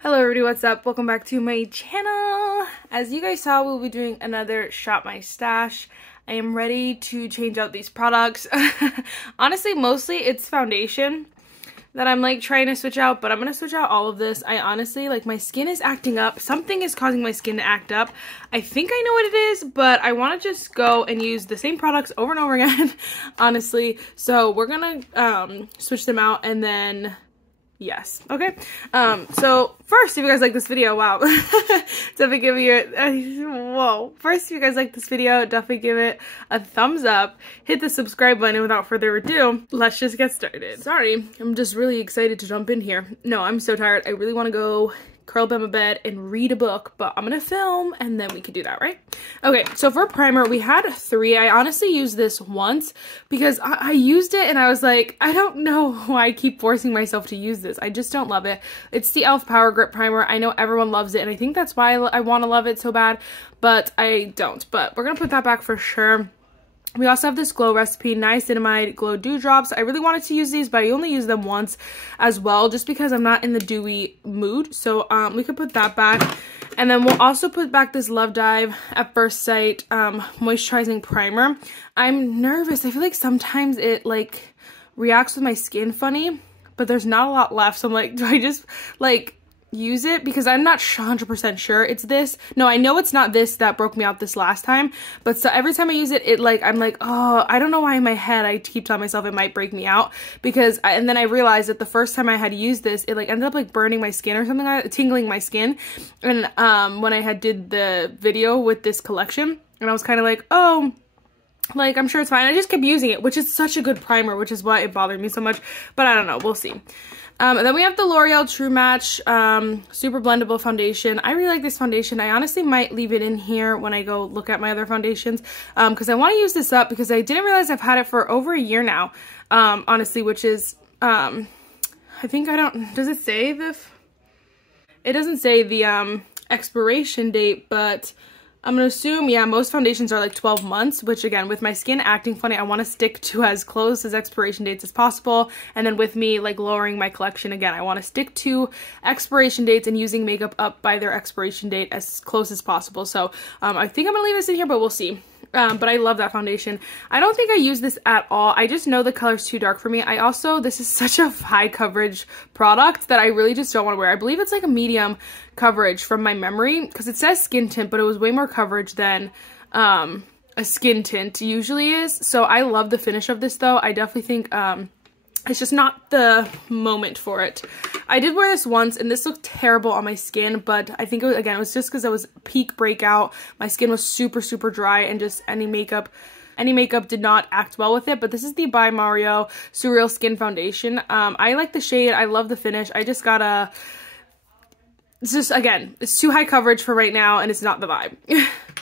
Hello everybody, what's up? Welcome back to my channel. As you guys saw, we'll be doing another Shop My Stash. I am ready to change out these products. Honestly, mostly it's foundation that I'm like trying to switch out, but I'm gonna switch out all of this. I honestly, like, my skin is acting up. Something is causing my skin to act up. I think I know what it is, but I want to just go and use the same products over and over again, honestly. So we're gonna switch them out and then yes. Okay. So first, if you guys like this video, wow, definitely give me whoa. First, if you guys like this video, definitely give it a thumbs up, hit the subscribe button, and without further ado, let's just get started. Sorry, I'm just really excited to jump in here. No, I'm so tired. I really want to go curl up in my bed and read a book, but I'm gonna film and then we could do that, right? Okay, so for primer, we had 3. I honestly used this once because I used it and I was like, I don't know why I keep forcing myself to use this. I just don't love it. It's the e.l.f. Power Grip Primer. I know everyone loves it and I think that's why I want to love it so bad, but I don't. But we're gonna put that back for sure. We also have this Glow Recipe Niacinamide Glow Dew Drops. I really wanted to use these, but I only used them once as well, just because I'm not in the dewy mood. So we could put that back. And then we'll also put back this Love Dive at First Sight Moisturizing Primer. I'm nervous. I feel like sometimes it like reacts with my skin funny, but there's not a lot left. So I'm like, do I just like use it? Because I'm not 100% sure it's this. No, I know it's not this that broke me out this last time, but so every time I use it, I'm like, oh, I don't know why in my head I keep telling myself it might break me out, because and then I realized that the first time I had used this, it like ended up like burning my skin or something like that, tingling my skin. And when I had did the video with this collection, and I was kind of like, oh, like, I'm sure it's fine. I just kept using it, which is such a good primer, which is why it bothered me so much, but I don't know, we'll see. And then we have the L'Oreal True Match Super Blendable Foundation. I really like this foundation. I honestly might leave it in here when I go look at my other foundations, because I want to use this up, because I didn't realize I've had it for over a year now, honestly, which is, I think does it say it doesn't say the expiration date, but I'm gonna assume, yeah, most foundations are like 12 months, which again, with my skin acting funny, I want to stick to as close as expiration dates as possible. And then with me like lowering my collection, again, I want to stick to expiration dates and using makeup up by their expiration date as close as possible. So I think I'm gonna leave this in here, but we'll see. But I love that foundation. I don't think I use this at all. I just know the color's too dark for me. This is such a high coverage product that I really just don't want to wear. I believe it's like a medium coverage from my memory, because it says skin tint, but it was way more coverage than a skin tint usually is. So I love the finish of this though. I definitely think it's just not the moment for it. I did wear this once and this looked terrible on my skin, but I think it was just because I was peak breakout. My skin was super, super dry and just any makeup did not act well with it. But this is the By Mario Surreal Skin Foundation. I like the shade. I love the finish. I just got it's just, again, it's too high coverage for right now and it's not the vibe.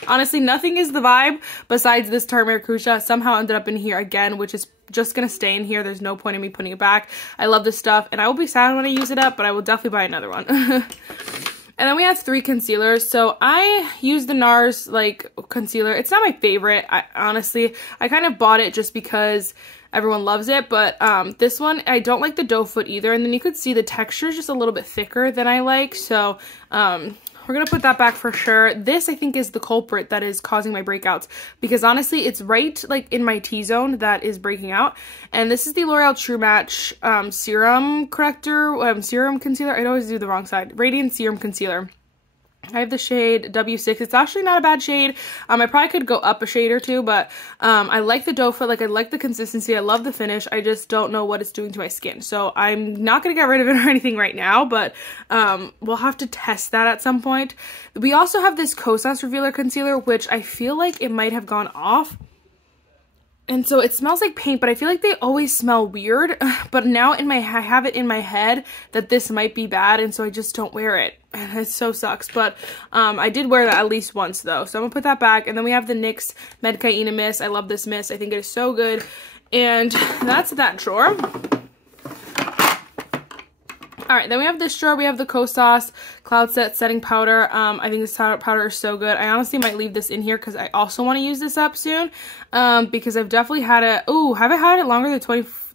Honestly, nothing is the vibe besides this Tarte Maracuja. Somehow ended up in here again, which is just gonna stay in here. There's no point in me putting it back. I love this stuff and I will be sad when I use it up, but I will definitely buy another one. And then we have 3 concealers. So I use the NARS like concealer. It's not my favorite. Honestly, I kind of bought it just because everyone loves it, but this one, I don't like the doe foot either, and then you could see the texture is just a little bit thicker than I like, so we're gonna put that back for sure. This, I think, is the culprit that is causing my breakouts, because honestly, it's right like in my T-zone that is breaking out, and this is the L'Oreal True Match Serum Corrector, Serum Concealer. I always do the wrong side. Radiant Serum Concealer. I have the shade W6. It's actually not a bad shade. I probably could go up a shade or two, but I like the doe foot. Like, I like the consistency. I love the finish. I just don't know what it's doing to my skin. So I'm not going to get rid of it or anything right now, but we'll have to test that at some point. We also have this Kosas Revealer Concealer, which I feel like it might have gone off. And so it smells like paint, but I feel like they always smell weird. But now I have it in my head that this might be bad, and so I just don't wear it. And it so sucks. But I did wear that at least once though. So I'm gonna put that back. And then we have the NYX Medcaina Mist. I love this mist. I think it is so good. And that's that drawer. Alright, then we have this drawer. We have the Kosas Cloud Set Setting Powder. I think this powder is so good. I honestly might leave this in here because I also want to use this up soon. Because I've definitely had it. Oh, have I had it longer than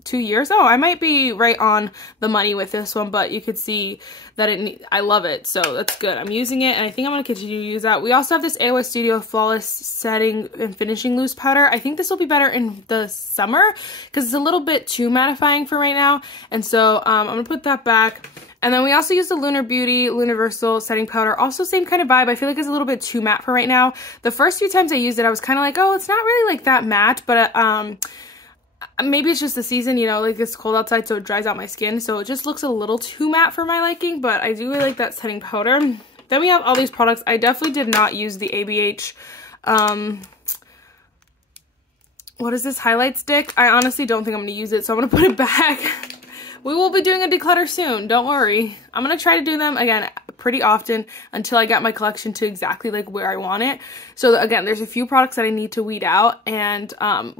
2 years. Oh, I might be right on the money with this one, but you could see that I love it, so that's good. I'm using it, and I think I'm going to continue to use that. We also have this AOS Studio Flawless Setting and Finishing Loose Powder. I think this will be better in the summer because it's a little bit too mattifying for right now, and so I'm going to put that back. And then we also use the Lunar Beauty Universal Setting Powder. Also same kind of vibe. I feel like it's a little bit too matte for right now. The first few times I used it, I was kind of like, oh, it's not really like that matte, but maybe it's just the season, you know, like it's cold outside, so it dries out my skin. So it just looks a little too matte for my liking, but I do really like that setting powder. Then we have all these products. I definitely did not use the ABH, what is this, highlight stick? I honestly don't think I'm going to use it, so I'm going to put it back. We will be doing a declutter soon, don't worry. I'm going to try to do them, again, pretty often until I get my collection to exactly like where I want it. So again, there's a few products that I need to weed out, and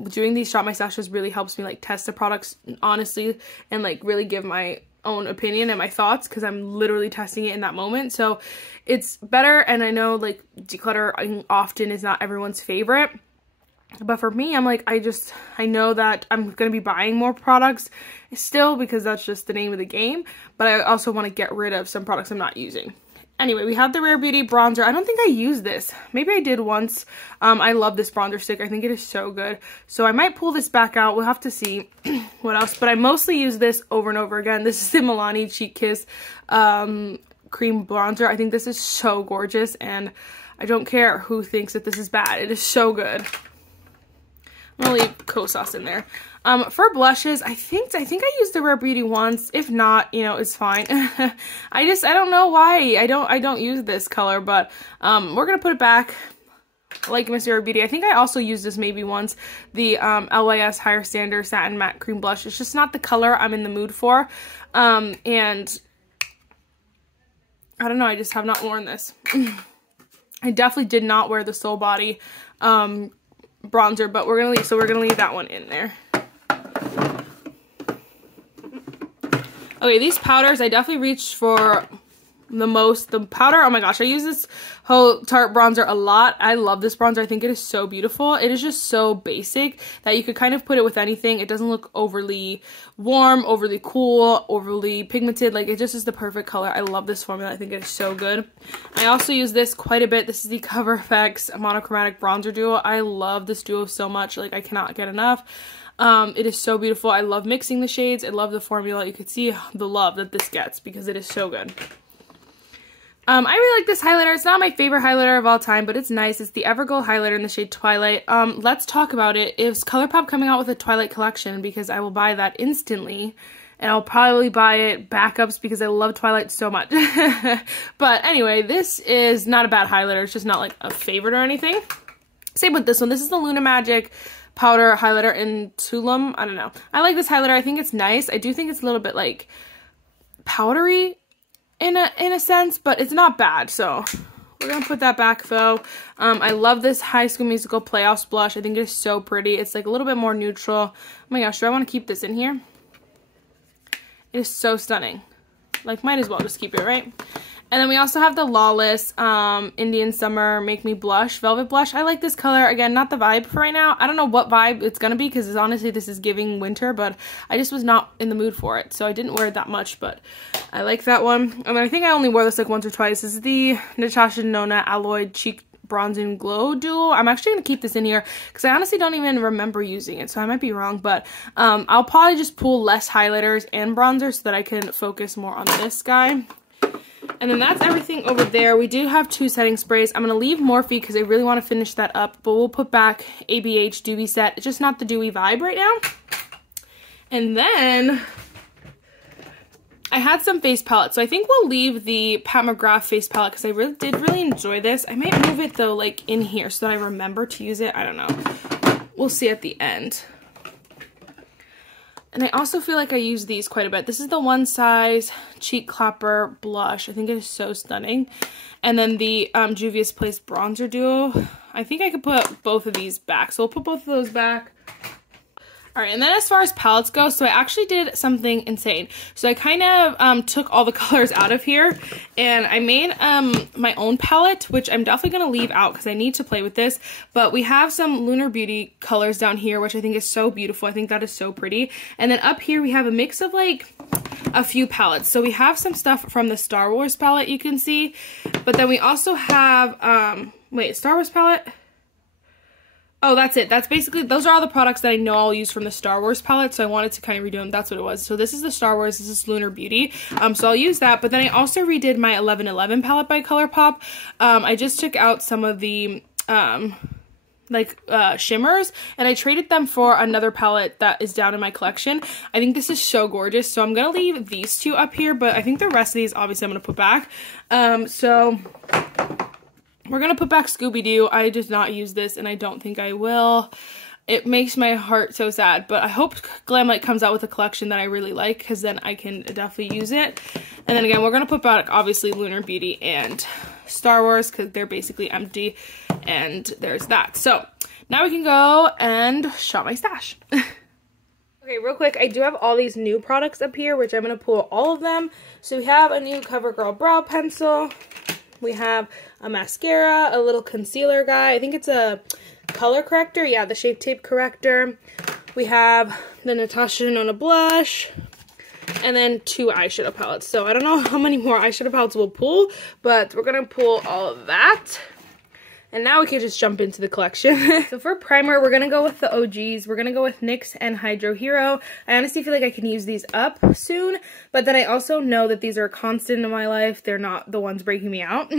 doing these Shop My Stashes really helps me like test the products honestly and like really give my own opinion and my thoughts because I'm literally testing it in that moment. So it's better, and I know like decluttering often is not everyone's favorite. But for me, I'm like, I know that I'm going to be buying more products still because that's just the name of the game. But I also want to get rid of some products I'm not using. Anyway, we have the Rare Beauty bronzer. I don't think I used this. Maybe I did once. I love this bronzer stick. I think it is so good. So I might pull this back out. We'll have to see what else. But I mostly use this over and over again. This is the Milani Cheek Kiss cream bronzer. I think this is so gorgeous. And I don't care who thinks that this is bad. It is so good. I'm gonna leave Co-Sauce in there. For blushes, I think I used the Rare Beauty once. If not, you know, it's fine. I don't know why I don't use this color, but we're gonna put it back. Like Miss Rare Beauty, I think I also used this maybe once. The LYS Higher Standard Satin Matte Cream Blush. It's just not the color I'm in the mood for, and I don't know. I just have not worn this. I definitely did not wear the Soul Body bronzer, but we're gonna leave that one in there. Okay, these powders, I definitely reached for the powder. Oh my gosh, I use this whole Tarte bronzer a lot. I love this bronzer. I think it is so beautiful. It is just so basic that you could kind of put it with anything. It doesn't look overly warm, overly cool, overly pigmented. Like, it just is the perfect color. I love this formula. I think it is so good. I also use this quite a bit. This is the Cover FX Monochromatic Bronzer Duo. I love this duo so much. Like, I cannot get enough. It is so beautiful. I love mixing the shades. I love the formula. You could see the love that this gets because it is so good. I really like this highlighter. It's not my favorite highlighter of all time, but it's nice. It's the Everglow highlighter in the shade Twilight. Let's talk about it. Is ColourPop coming out with a Twilight collection? Because I will buy that instantly. And I'll probably buy it backups because I love Twilight so much. But anyway, this is not a bad highlighter. It's just not like a favorite or anything. Same with this one. This is the Luna Magic powder highlighter in Tulum. I don't know. I like this highlighter. I think it's nice. I do think it's a little bit like powdery in a sense, but it's not bad. So we're gonna put that back though. I love this High School Musical Playoffs blush. I think it is so pretty. It's like a little bit more neutral. Oh my gosh, do I want to keep this in here? It is so stunning. Like, might as well just keep it, right? And then we also have the Lawless Indian Summer Make Me Blush Velvet Blush. I like this color. Again, not the vibe for right now. I don't know what vibe it's going to be because honestly this is giving winter, but I just was not in the mood for it. So I didn't wear it that much, but I like that one. And I think I only wore this like once or twice. This is the Natasha Denona Alloyed Cheek Bronzing Glow Duo. I'm actually going to keep this in here because I honestly don't even remember using it, so I might be wrong, but I'll probably just pull less highlighters and bronzer so that I can focus more on this guy. And then that's everything over there. We do have 2 setting sprays. I'm going to leave Morphe because I really want to finish that up, but we'll put back ABH Dewy Set. It's just not the dewy vibe right now. And then I had some face palettes, so I think we'll leave the Pat McGrath face palette because I did really enjoy this. I might move it though, like in here so that I remember to use it. I don't know. We'll see at the end. And I also feel like I use these quite a bit. This is the One Size Cheek Clapper Blush. I think it is so stunning. And then the Juvia's Place Bronzer Duo. I think I could put both of these back. So we'll put both of those back. All right, and then as far as palettes go, so I actually did something insane. So I kind of took all the colors out of here, and I made my own palette, which I'm definitely going to leave out because I need to play with this. But we have some Lunar Beauty colors down here, which I think is so beautiful. I think that is so pretty. And then up here we have a mix of like a few palettes. So we have some stuff from the Star Wars palette, you can see. But then we also have, wait, Star Wars palette? Oh, that's it. That's basically, those are all the products that I know I'll use from the Star Wars palette, so I wanted to kind of redo them. That's what it was. So this is the Star Wars, this is Lunar Beauty. So I'll use that, but then I also redid my 1111 palette by ColourPop. I just took out some of the, shimmers, and I traded them for another palette that is down in my collection. I think this is so gorgeous, so I'm going to leave these two up here, but I think the rest of these, obviously, I'm going to put back. So we're going to put back Scooby-Doo. I did not use this, and I don't think I will. It makes my heart so sad, but I hope Glamlight comes out with a collection that I really like, because then I can definitely use it. And then again, we're going to put back, obviously, Lunar Beauty and Star Wars, because they're basically empty, and there's that. So now we can go and shop my stash. Okay, real quick, I do have all these new products up here, which I'm going to pull all of them. So we have a new CoverGirl brow pencil. We have a mascara, a little concealer guy. I think it's a color corrector. Yeah, the Shape Tape corrector. We have the Natasha Denona blush. And then 2 eyeshadow palettes. So I don't know how many more eyeshadow palettes we'll pull, but we're going to pull all of that. And now we can just jump into the collection. So for primer, we're going to go with the OGs. We're going to go with NYX and Hydro Hero. I honestly feel like I can use these up soon, but then I also know that these are a constant in my life. They're not the ones breaking me out.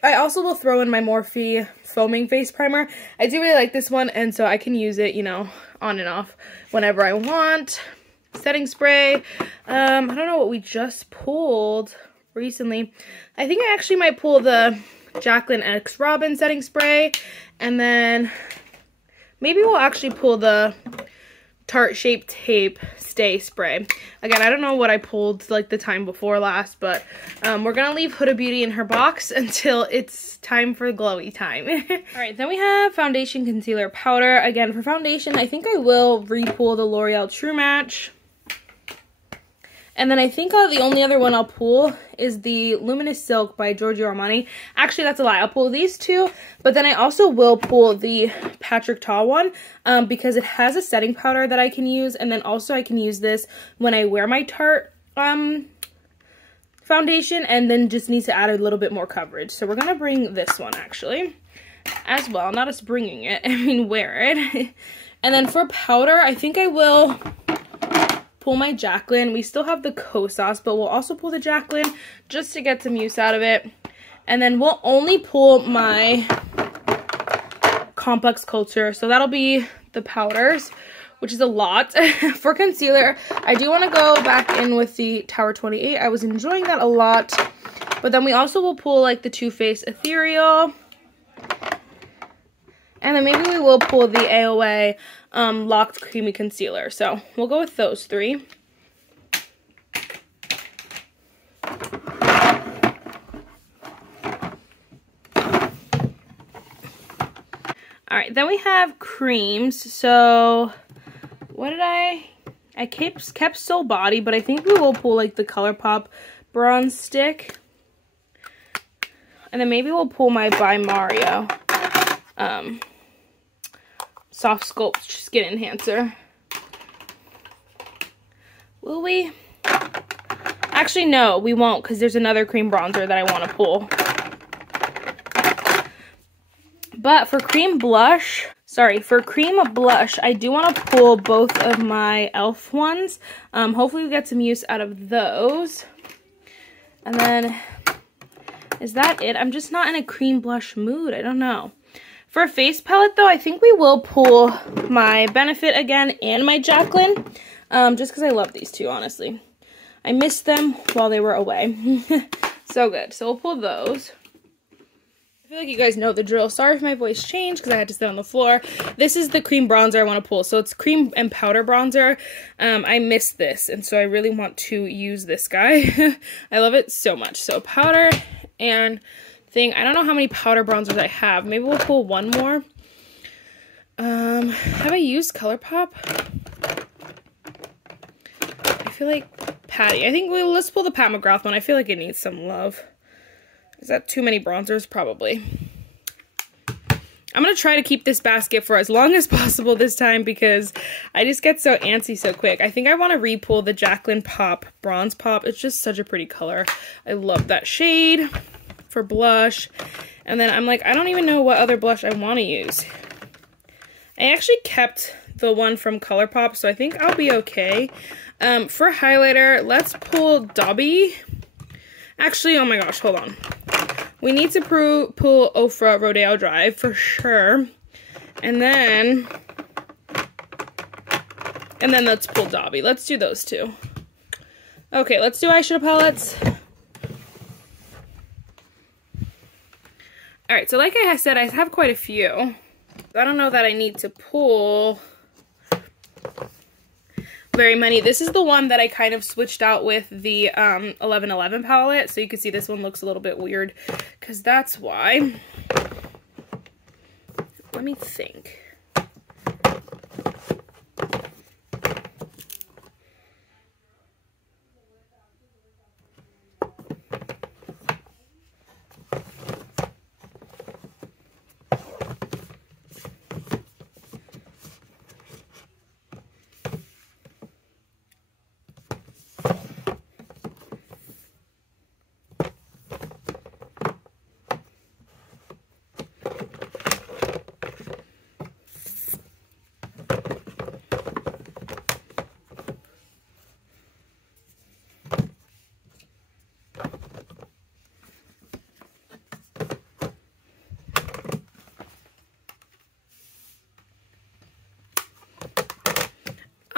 I also will throw in my Morphe Foaming Face Primer. I do really like this one, and so I can use it, you know, on and off whenever I want. Setting spray. I don't know what we just pulled recently. I think I actually might pull the Jaclyn X Robin setting spray, and then maybe we'll actually pull the Tarte Shape Tape Stay Spray. Again, I don't know what I pulled like the time before last, but we're gonna leave Huda Beauty in her box until it's time for glowy time. Alright, then we have foundation, concealer, powder. Again, for foundation, I think I will re-pull the L'Oreal True Match. And then I think the only other one I'll pull is the Luminous Silk by Giorgio Armani. Actually, that's a lie. I'll pull these two, but then I also will pull the Patrick Ta one because it has a setting powder that I can use, and then also I can use this when I wear my Tarte foundation, and then just needs to add a little bit more coverage. So we're going to bring this one, actually, as well. Not us bringing it, I mean wear it. And then for powder, I think I will pull my Jaclyn. We still have the Kosas, but we'll also pull the Jaclyn just to get some use out of it. And then we'll only pull my Complex Culture. So that'll be the powders, which is a lot. For concealer, I do want to go back in with the Tower 28. I was enjoying that a lot. But then we also will pull like the Too Faced Ethereal. And then maybe we will pull the AOA Locked Creamy Concealer. So we'll go with those 3. Alright, then we have creams. So what did I kept Soul Body, but I think we will pull like the ColourPop Bronze Stick. And then maybe we'll pull my By Mario Soft Sculpt Skin Enhancer. Will we? Actually, no, we won't, because there's another cream bronzer that I want to pull. But for cream blush, I do want to pull both of my e.l.f. ones. Hopefully we get some use out of those. And then, is that it? I'm just not in a cream blush mood. I don't know. For a face palette, though, I think we will pull my Benefit again and my Jaclyn, just because I love these two, honestly. I missed them while they were away. So good. So we'll pull those. I feel like you guys know the drill. Sorry if my voice changed because I had to sit on the floor. This is the cream bronzer I want to pull. So it's cream and powder bronzer. I missed this, and so I really want to use this guy. I love it so much. So powder and thing. I don't know how many powder bronzers I have. Maybe we'll pull one more. Have I used ColourPop? I feel like Patty. I think let's pull the Pat McGrath one. I feel like it needs some love. Is that too many bronzers? Probably. I'm going to try to keep this basket for as long as possible this time because I just get so antsy so quick. I think I want to re-pull the Jaclyn Pop Bronze Pop. It's just such a pretty color. I love that shade for blush. And then I'm like, I don't even know what other blush I want to use. I actually kept the one from ColourPop, so I think I'll be okay. For highlighter, let's pull Dobby. Actually, oh my gosh, hold on. We need to pull Ofra Rodeo Drive for sure. And then let's pull Dobby. Let's do those two. Okay, let's do eyeshadow palettes. Alright, so like I said, I have quite a few. I don't know that I need to pull very many. This is the one that I kind of switched out with the 1111 palette, so you can see this one looks a little bit weird because that's why. Let me think.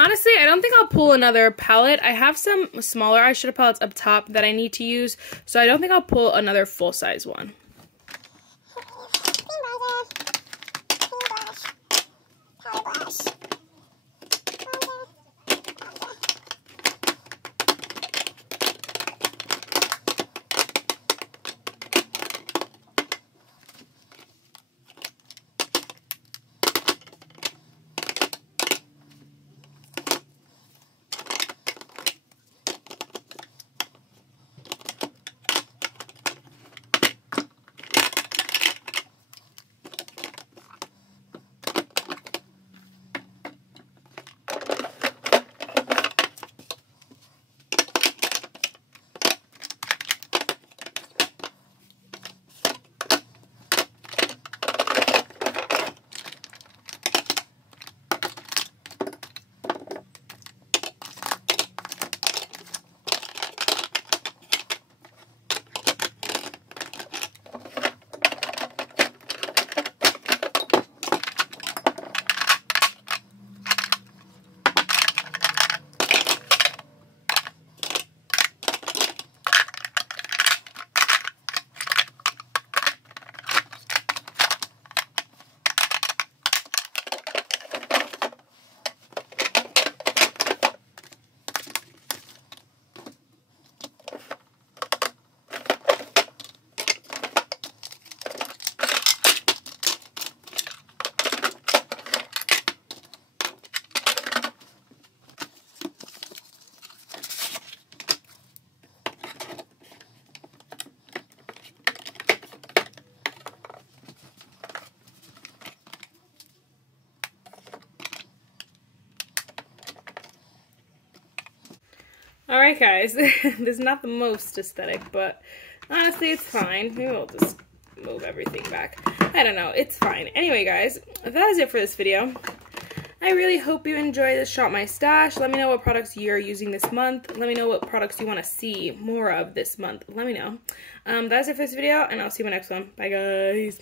Honestly, I don't think I'll pull another palette. I have some smaller eyeshadow palettes up top that I need to use, so I don't think I'll pull another full-size one. Alright guys, this is not the most aesthetic, but honestly it's fine. Maybe we'll just move everything back. I don't know, it's fine. Anyway guys, that is it for this video. I really hope you enjoy this Shop My Stash. Let me know what products you're using this month. Let me know what products you want to see more of this month. Let me know. That's it for this video, and I'll see you in my next one. Bye guys.